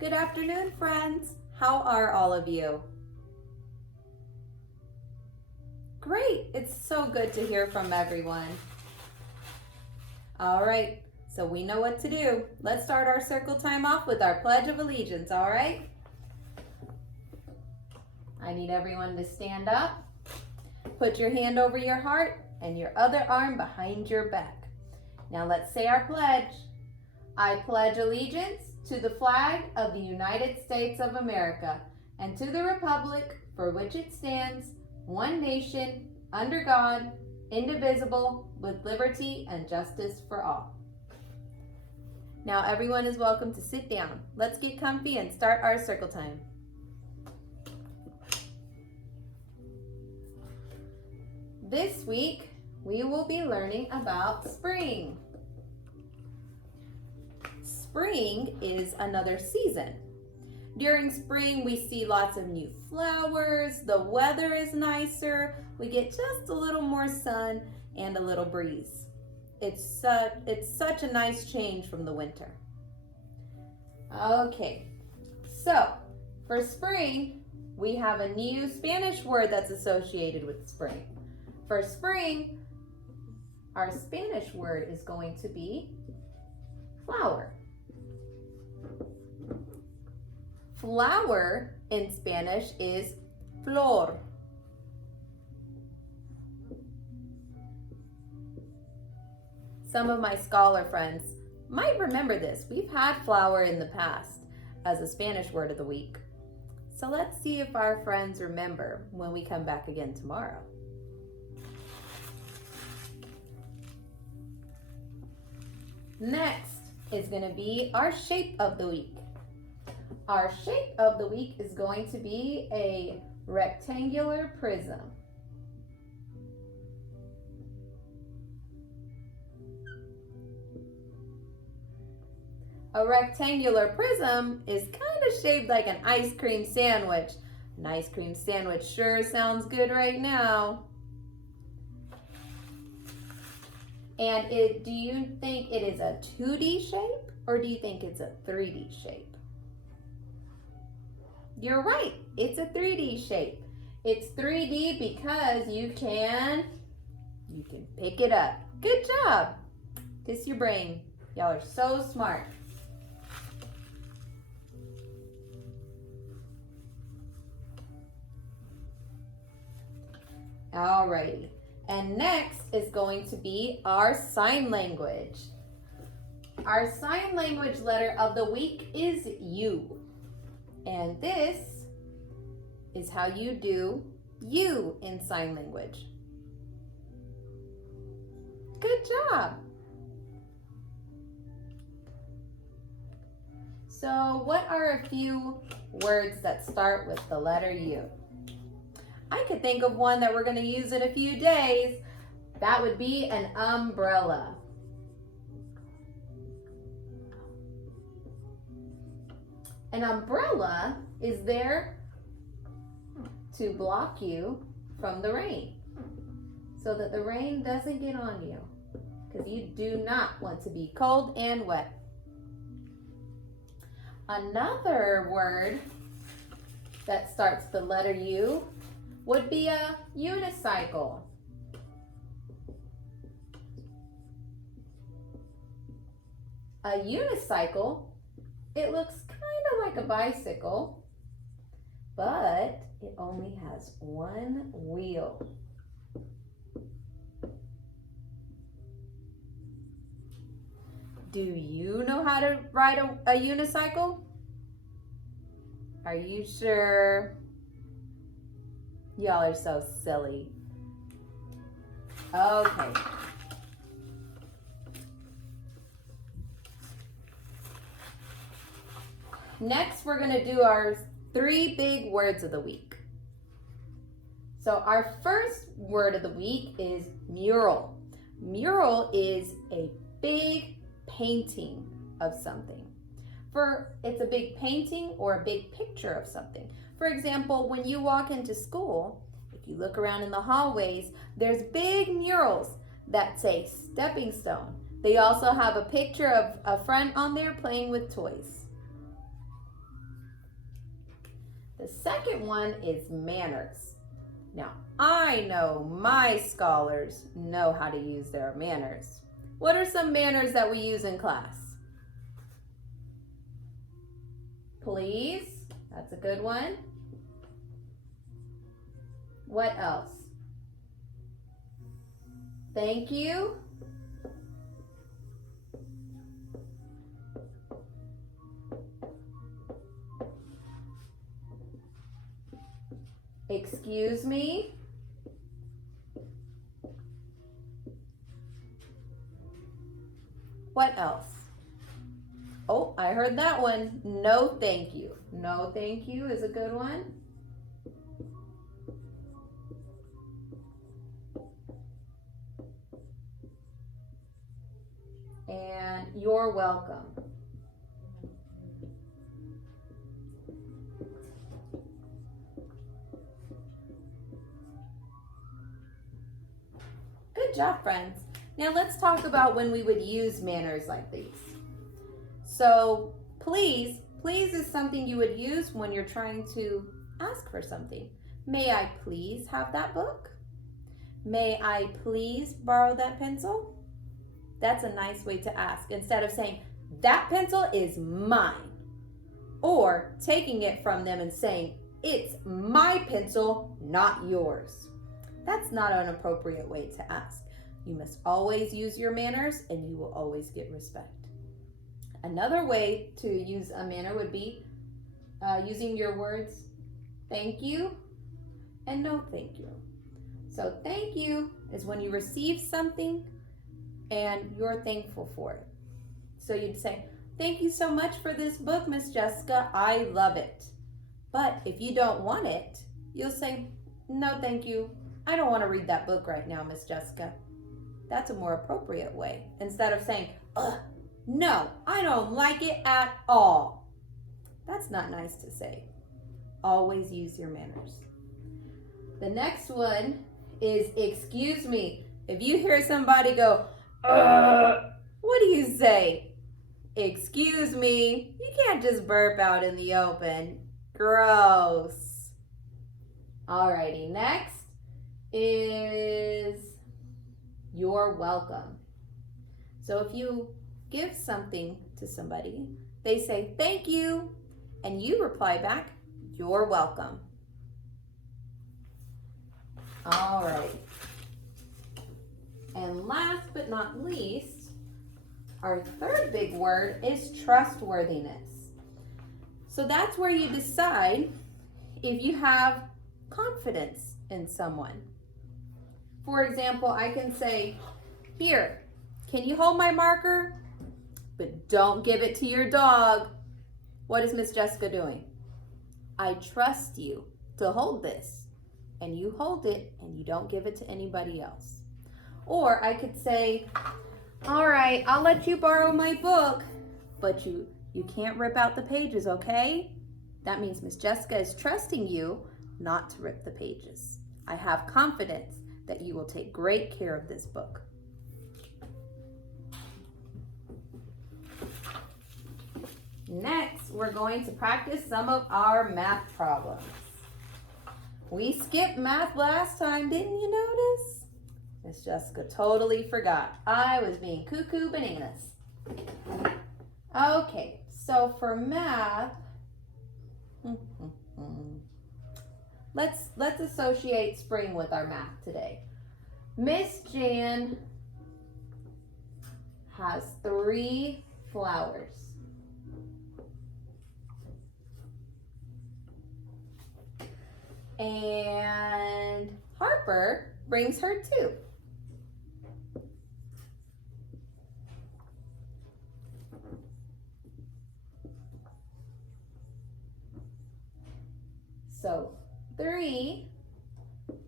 Good afternoon, friends. How are all of you? Great. It's so good to hear from everyone. All right, so we know what to do. Let's start our circle time off with our Pledge of Allegiance, all right? I need everyone to stand up. Put your hand over your heart and your other arm behind your back. Now let's say our pledge. I pledge allegiance to the flag of the United States of America and to the republic for which it stands, one nation, under God, indivisible, with liberty and justice for all. Now everyone is welcome to sit down. Let's get comfy and start our circle time. This week, we will be learning about spring. Spring is another season. During spring, we see lots of new flowers, the weather is nicer, we get just a little more sun and a little breeze. It's such a nice change from the winter. Okay, so for spring, we have a new Spanish word that's associated with spring. For spring, our Spanish word is going to be flower. Flower in Spanish is flor. Some of my scholar friends might remember this. We've had flower in the past as a Spanish word of the week. So let's see if our friends remember when we come back again tomorrow. Next is going to be our shape of the week. Our shape of the week is going to be a rectangular prism. A rectangular prism is kind of shaped like an ice cream sandwich. An ice cream sandwich sure sounds good right now. And do you think it is a 2D shape or do you think it's a 3D shape? You're right, it's a 3D shape. It's 3D because you can pick it up. Good job. Kiss your brain. Y'all are so smart. Alrighty. And next is going to be our sign language. Our sign language letter of the week is U. And this is how you do U in sign language. Good job. So what are a few words that start with the letter U? I could think of one that we're going to use in a few days. That would be an umbrella. An umbrella is there to block you from the rain so that the rain doesn't get on you because you do not want to be cold and wet. Another word that starts the letter U would be a unicycle. A unicycle, it looks kind of like a bicycle, but it only has one wheel. Do you know how to ride a unicycle? Are you sure? Y'all are so silly. Okay. Next, we're going to do our 3 big words of the week. So our first word of the week is mural. Mural is a big painting of something. It's a big painting or a big picture of something. For example, when you walk into school, if you look around in the hallways, there's big murals that say stepping stone. They also have a picture of a friend on there playing with toys. The second one is manners. Now, I know my scholars know how to use their manners. What are some manners that we use in class? Please, that's a good one. What else? Thank you. Excuse me. What else? Oh, I heard that one. No, thank you. No, thank you is a good one. And you're welcome. Good job, friends. Now let's talk about when we would use manners like these. So please is something you would use when you're trying to ask for something. May I please have that book? May I please borrow that pencil? That's a nice way to ask instead of saying, that pencil is mine. Or taking it from them and saying, it's my pencil, not yours. That's not an appropriate way to ask. You must always use your manners and you will always get respect. Another way to use a manner would be using your words, thank you and no thank you. So thank you is when you receive something and you're thankful for it. So you'd say, thank you so much for this book, Miss Jessica. I love it. But if you don't want it, you'll say, no, thank you. I don't want to read that book right now, Miss Jessica. That's a more appropriate way. Instead of saying, ugh, no, I don't like it at all. That's not nice to say. Always use your manners. The next one is excuse me. If you hear somebody go, what do you say? Excuse me. You can't just burp out in the open. Gross. Alrighty, next is you're welcome. So if you give something to somebody, they say thank you, and you reply back, you're welcome. All right. And last but not least, our third big word is trustworthiness. So that's where you decide if you have confidence in someone. For example, I can say, here, can you hold my marker? But don't give it to your dog. What is Miss Jessica doing? I trust you to hold this. And you hold it and you don't give it to anybody else. Or I could say, all right, I'll let you borrow my book, but you can't rip out the pages, okay? That means Miss Jessica is trusting you not to rip the pages. I have confidence that you will take great care of this book. Next, we're going to practice some of our math problems. We skipped math last time, didn't you notice? Miss Jessica totally forgot. I was being cuckoo bananas. Okay, so for math, let's associate spring with our math today. Miss Jan has 3 flowers. And Harper brings her 2. So 3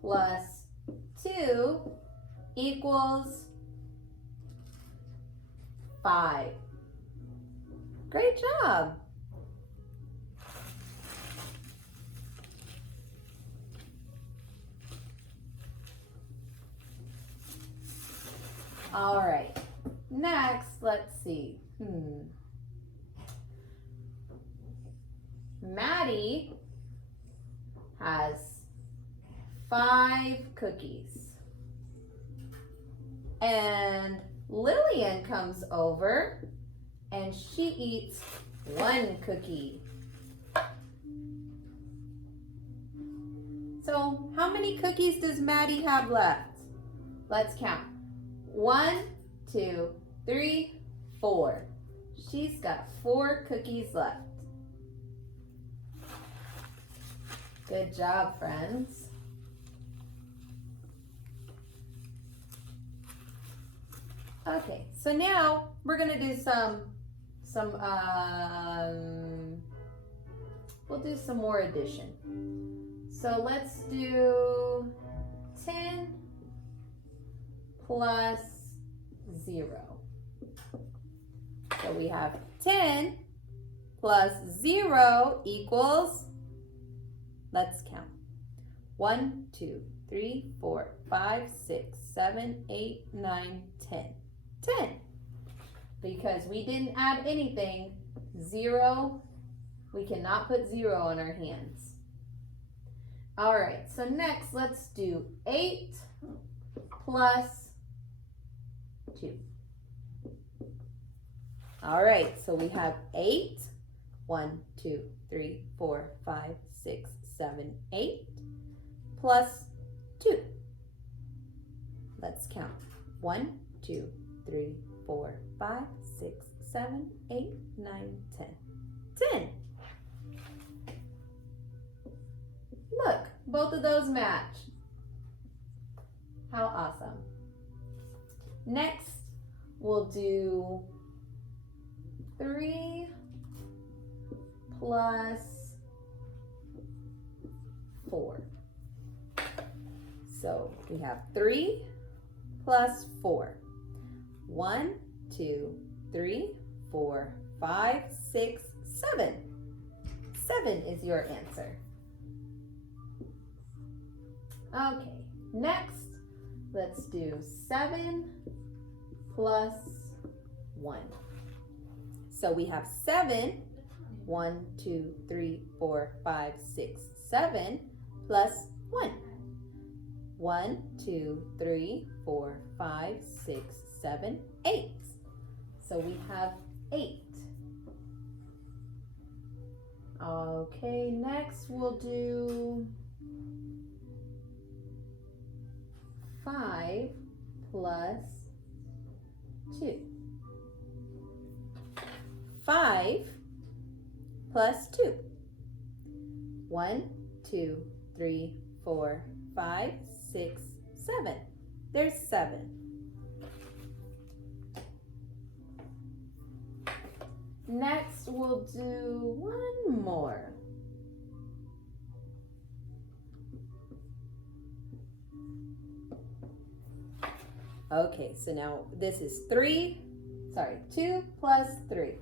plus 2 equals 5. Great job. All right, next, let's see. Maddie has 5 cookies. And Lillian comes over and she eats 1 cookie. So how many cookies does Maddie have left? Let's count. 1, 2, 3, 4. She's got 4 cookies left. Good job, friends. Okay, so now we're gonna do we'll do some more addition. So let's do 10 plus 0. So we have 10 plus 0 equals, let's count. 1, 2, 3, 4, 5, 6, 7, 8, 9, 10. 10. Because we didn't add anything, 0, we cannot put 0 on our hands. All right, so next let's do 8 plus 2. All right, so we have 8. 1, 2, 3, 4, 5, 6, 7, 8 plus 2. Let's count. 1, 2, 3, 4, 5, 6, 7, 8, 9, 10. 10. Look, both of those match. How awesome. Next, we'll do 3 plus 4. So we have 3 plus 4. 1, 2, 3, 4, 5, 6, 7. 7 is your answer. Okay, next, let's do 7 plus 1. So we have 7, 1, 2, 3, 4, 5, 6, 7, plus 1. 1, 2, 3, 4, 5, 6, 7, 8. So we have 8. Okay, next we'll do 5 plus 2. 5 plus 2. 1, 2, 3, 4, 5, 6, 7. There's 7. Next, we'll do 1 more. Okay, so now this is 2 plus 3.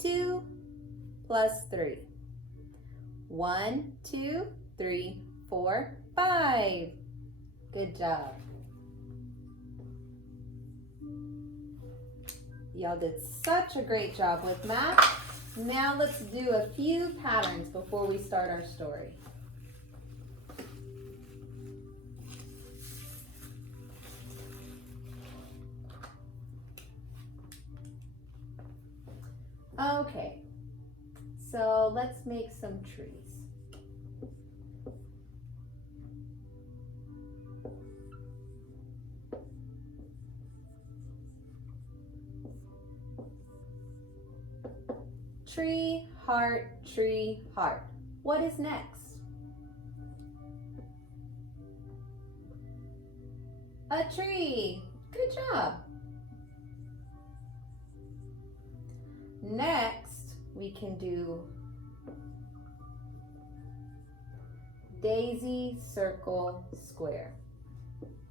2 plus 3. 1, 2, 3, 4, 5. Good job. Y'all did such a great job with math. Now let's do a few patterns before we start our story. Okay, so let's make some trees. Tree, heart, tree, heart. What is next? A tree. Good job. Next, we can do daisy, circle, square.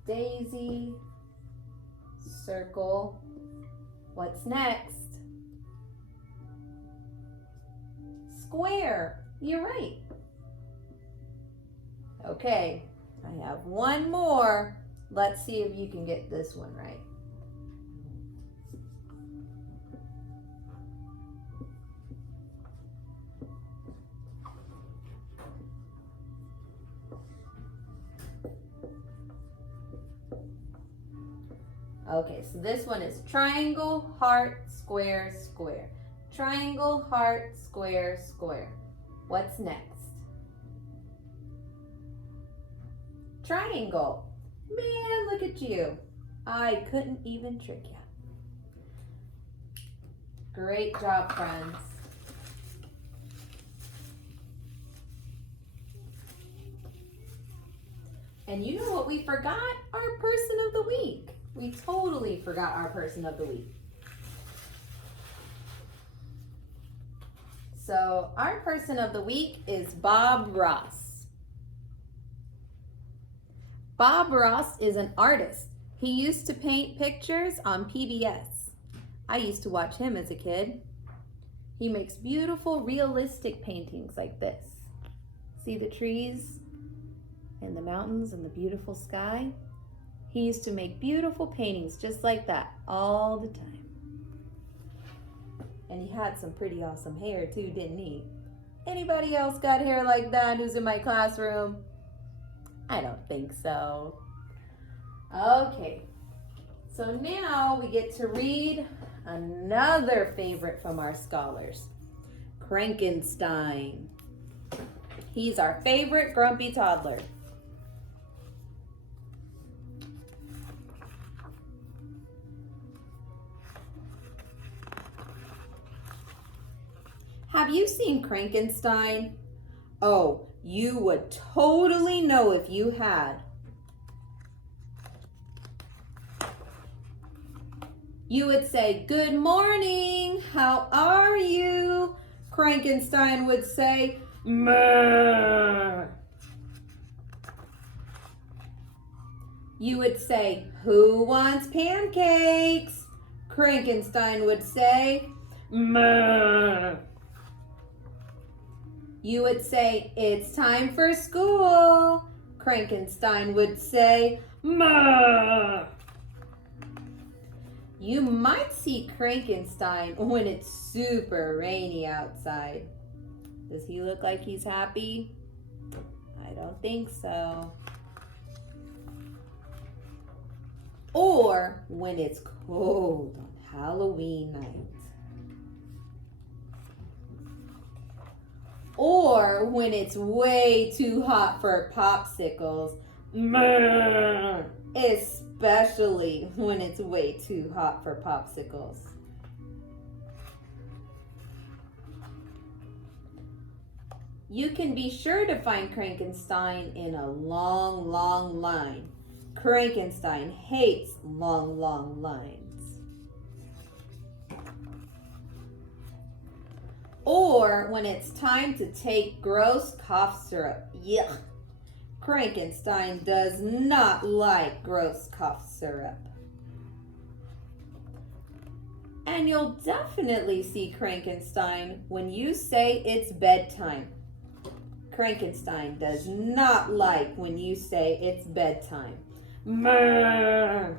Daisy, circle. What's next? Square. You're right. Okay, I have one more. Let's see if you can get this one right. Okay, so this one is triangle, heart, square, square. Triangle, heart, square, square. What's next? Triangle. Man, look at you. I couldn't even trick you. Great job, friends. And you know what we forgot? Our person of the week. We totally forgot our person of the week. So our person of the week is Bob Ross. Bob Ross is an artist. He used to paint pictures on PBS. I used to watch him as a kid. He makes beautiful, realistic paintings like this. See the trees and the mountains and the beautiful sky? He used to make beautiful paintings just like that all the time. And he had some pretty awesome hair too, didn't he? Anybody else got hair like that who's in my classroom? I don't think so. Okay, so now we get to read another favorite from our scholars, Krankenstein. He's our favorite grumpy toddler. Have you seen Krankenstein? Oh, you would totally know if you had. You would say, "Good morning, how are you?" Krankenstein would say, "Meh." You would say, "Who wants pancakes?" Krankenstein would say, "Meh." You would say, "It's time for school." Krankenstein would say, "Meh." You might see Krankenstein when it's super rainy outside. Does he look like he's happy? I don't think so. Or when it's cold on Halloween night. Or when it's way too hot for popsicles. Especially when it's way too hot for popsicles. You can be sure to find Krankenstein in a long, long line. Krankenstein hates long, long lines. Or when it's time to take gross cough syrup. Yuck. Krankenstein does not like gross cough syrup. And you'll definitely see Krankenstein when you say it's bedtime. Krankenstein does not like when you say it's bedtime. Meh.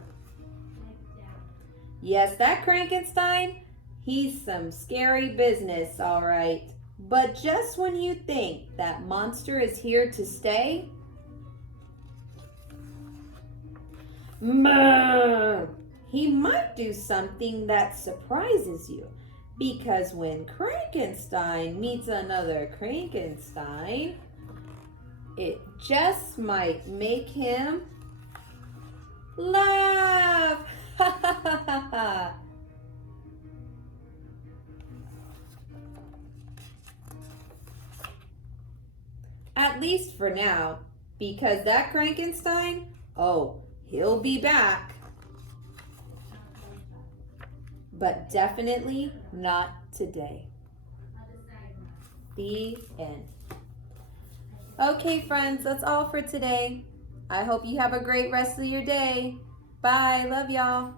Yes, that Krankenstein, he's some scary business, all right. But just when you think that monster is here to stay, he might do something that surprises you. Because when Krankenstein meets another Krankenstein, it just might make him laugh. At least for now, because that Krankenstein, oh, he'll be back. But definitely not today. The end. Okay, friends, that's all for today. I hope you have a great rest of your day. Bye. Love y'all.